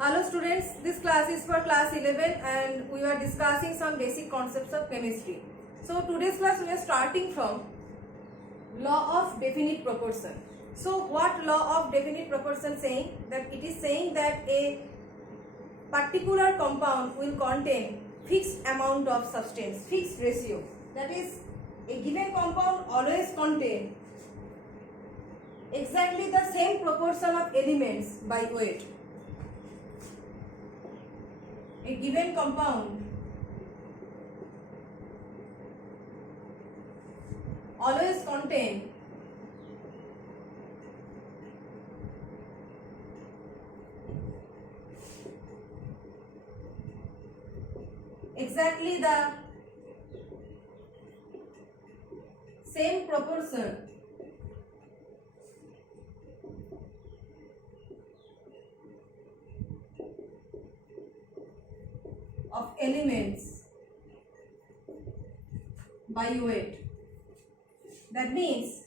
Hello students, this class is for class 11 and we are discussing some basic concepts of chemistry. So today's class we are starting from law of definite proportion. So what law of definite proportion saying? That it is saying that a particular compound will contain fixed amount of substance, fixed ratio. That is, a given compound always contain exactly the same proportion of elements by weight. A given compound always contain exactly the same proportion of elements by weight. That means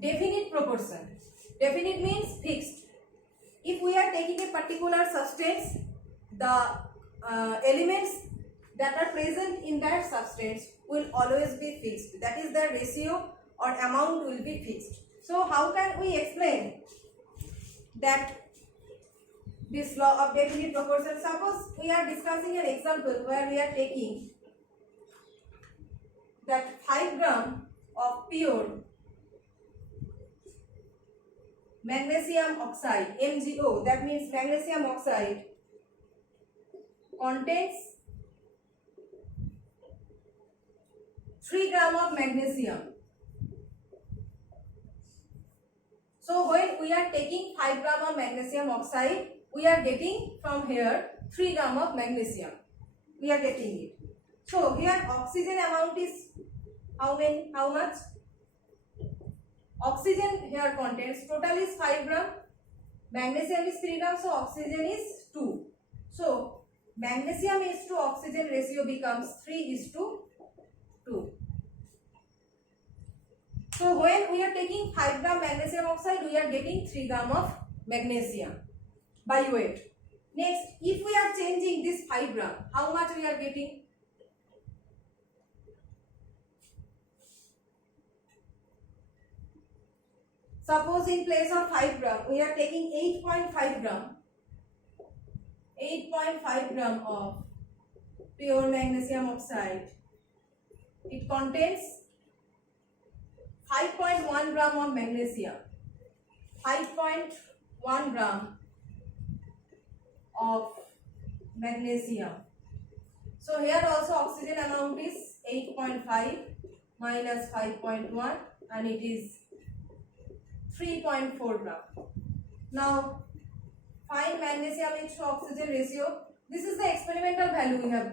definite proportion. Definite means fixed. If we are taking a particular substance, the elements that are present in that substance will always be fixed. That is, the ratio or amount will be fixed. So how can we explain that this law of definite proportion? Suppose we are discussing an example where we are taking that 5 gram of pure magnesium oxide, MgO, that means magnesium oxide, contains 3 gram of magnesium. So when we are taking 5 gram of magnesium oxide, we are getting from here 3 gram of magnesium. We are getting it. So here oxygen amount is how many? How much? Oxygen here contains total is 5 gram. Magnesium is 3 gram. So oxygen is 2. So magnesium is to oxygen ratio becomes 3:2. So when we are taking 5 gram magnesium oxide, we are getting 3 gram of magnesium by weight. Next, if we are changing this 5 gram, how much we are getting? Suppose in place of 5 gram, we are taking 8.5 gram. 8.5 gram of pure magnesium oxide. It contains 5.1 gram of magnesium. 5.1 gram of magnesium. So here also oxygen amount is 8.5 minus 5.1 and it is 3.4 gram. Now find magnesium to oxygen ratio. This is the experimental value we have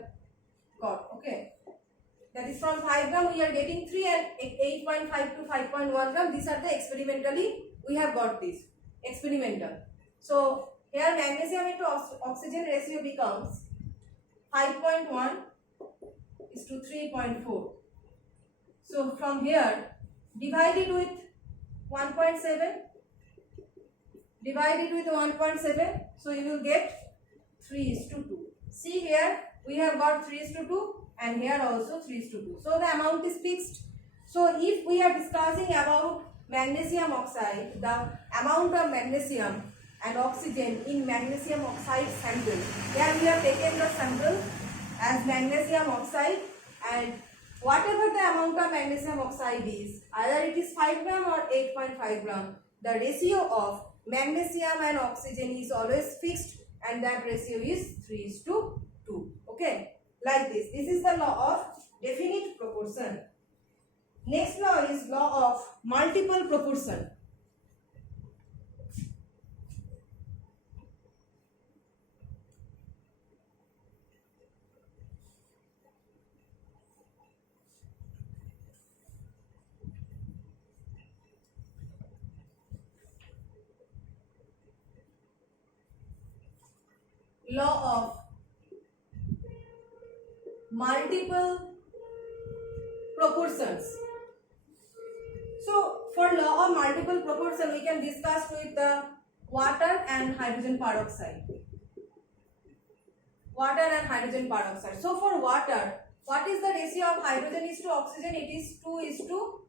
got. Okay, that is from 5 gram we are getting 3 and 8.5 to 5.1 gram. These are the experimentally we have got this experimental. So here magnesium to oxygen ratio becomes 5.1 is to 3.4. So from here divide it with 1.7, divide it with 1.7, so you will get 3:2. See here we have got 3:2 and here also 3:2. So the amount is fixed. So if we are discussing about magnesium oxide, the amount of magnesium and oxygen in magnesium oxide sample, here we have taken the sample as magnesium oxide, and whatever the amount of magnesium oxide is, either it is 5 gram or 8.5 gram, the ratio of magnesium and oxygen is always fixed and that ratio is 3:2. Okay, like this. This is the law of definite proportion. Next law is law of multiple proportion. Law of multiple proportions. So for law of multiple proportion we can discuss with the water and hydrogen peroxide. Water and hydrogen peroxide. So for water, what is the ratio of hydrogen is to oxygen? It is 2 is to,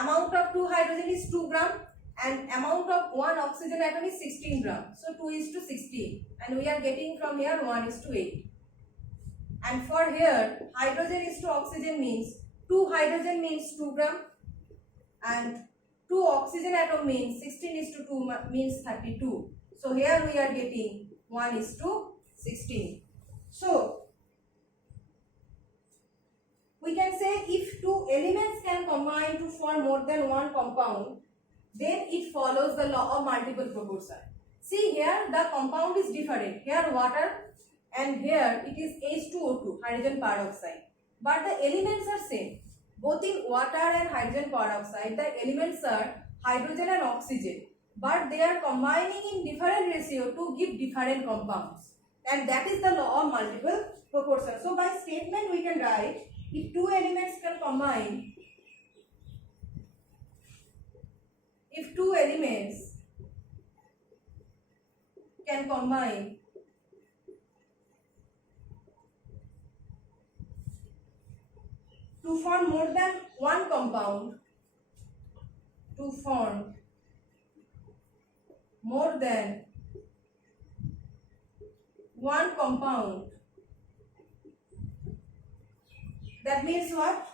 amount of 2 hydrogen is 2 gram and amount of 1 oxygen atom is 16 gram. So 2 is to 16 and we are getting from here 1 is to 8. And for here, hydrogen is to oxygen means 2 hydrogen means 2 gram and 2 oxygen atom means 16 is to 2 means 32. So here we are getting 1 is to 16. So we can say if two elements can combine to form more than one compound, then it follows the law of multiple proportion. See here the compound is different. Here water and here it is H2O2, hydrogen peroxide. But the elements are same. Both in water and hydrogen peroxide, the elements are hydrogen and oxygen. But they are combining in different ratio to give different compounds. And that is the law of multiple proportion. So by statement we can write, if two elements can combine, if two elements can combine to form more than one compound, to form more than one compound, that means what?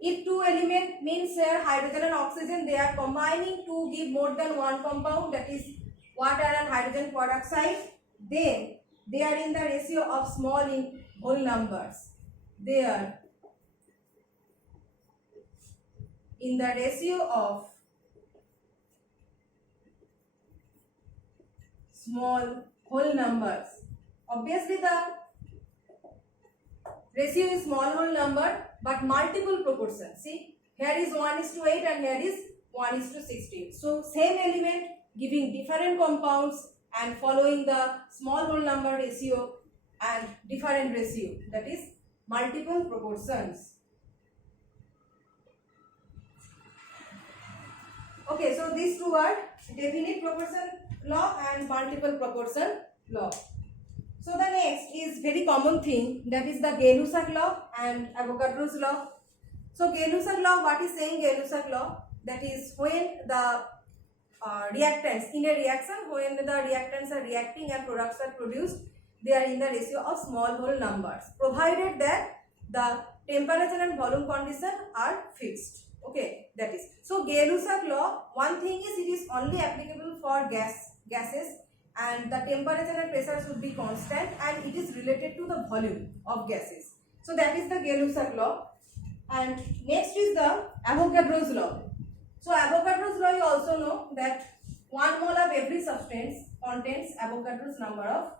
If two element means here hydrogen and oxygen, they are combining to give more than one compound, that is water and hydrogen peroxide, then they are in the ratio of small in whole numbers. They are in the ratio of small whole numbers. Obviously the ratio is small whole number but multiple proportion. See, here is 1 is to 8 and here is 1 is to 16. So same element giving different compounds and following the small whole number ratio and different ratio, that is multiple proportions. Okay, so these two are definite proportion law and multiple proportion law. So the next is very common thing, that is the Gay-Lussac law and Avogadro's law. So Gay-Lussac law, what is saying Gay-Lussac law? That is when the reactants in a reaction, when the reactants are reacting and products are produced, they are in the ratio of small whole numbers, provided that the temperature and volume condition are fixed. Okay, that is. So Gay-Lussac law, one thing is it is only applicable for gases and the temperature and pressure should be constant and it is related to the volume of gases. So that is the Gay-Lussac law. And next is the Avogadro's law. So Avogadro's law, you also know that 1 mole of every substance contains Avogadro's number of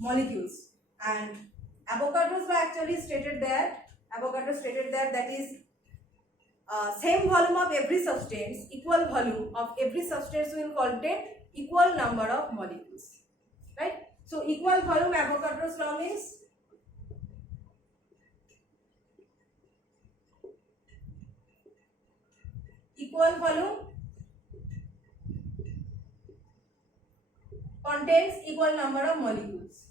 molecules. And Avogadro's law actually stated that, Avogadro stated that that is same volume of every substance, equal volume of every substance will contain equal number of molecules, right? So equal volume, Avogadro's law means equal volume contains equal number of molecules.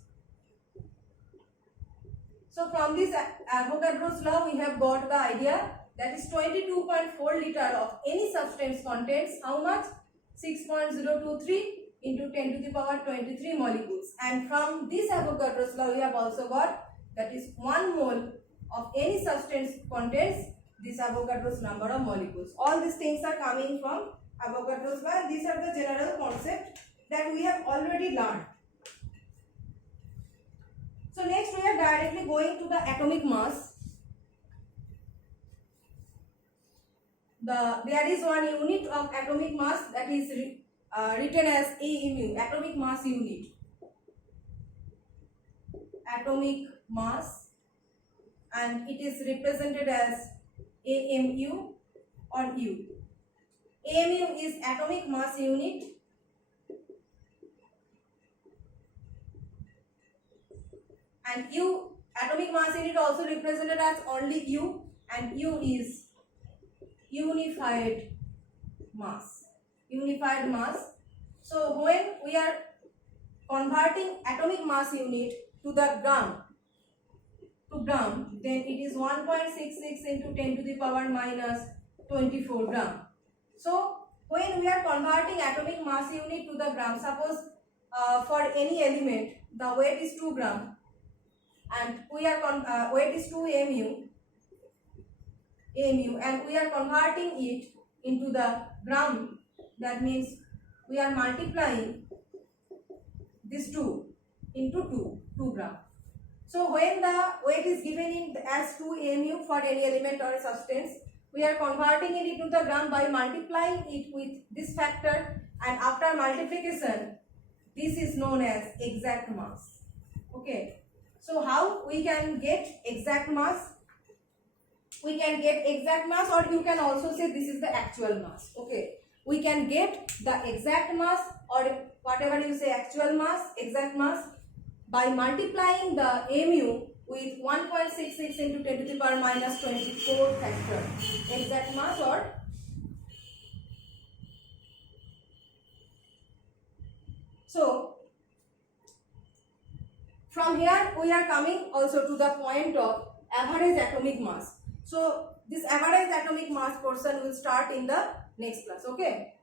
So from this Avogadro's law we have got the idea, that is 22.4 liter of any substance contains how much? 6.023 into 10 to the power 23 molecules. And from this Avogadro's law we have also got, that is 1 mole of any substance contains this Avogadro's number of molecules. All these things are coming from Avogadro's law. These are the general concepts that we have already learned. So next we are directly going to the atomic mass. There is one unit of atomic mass that is written as AMU, atomic mass unit. Atomic mass, and it is represented as AMU or U. AMU is atomic mass unit. And U, atomic mass unit, also represented as only U. and U is unified mass. Unified mass. So when we are converting atomic mass unit to the gram, then it is 1.66 into 10 to the power minus 24 gram. So when we are converting atomic mass unit to the gram, suppose for any element the weight is 2 gram and we are weight is 2 mu, and we are converting it into the gram, that means we are multiplying this 2 into 2 gram. So when the weight is given in as 2 mu for any element or a substance, we are converting it into the gram by multiplying it with this factor, and after multiplication this is known as exact mass. Okay, so how we can get exact mass? We can get exact mass, or you can also say this is the actual mass. Okay, we can get the exact mass, or whatever you say, actual mass, exact mass, by multiplying the mu with 1.66 into 10 to the power minus 24 factor, exact mass. Or so from here we are coming also to the point of average atomic mass. So this average atomic mass portion will start in the next class. Okay.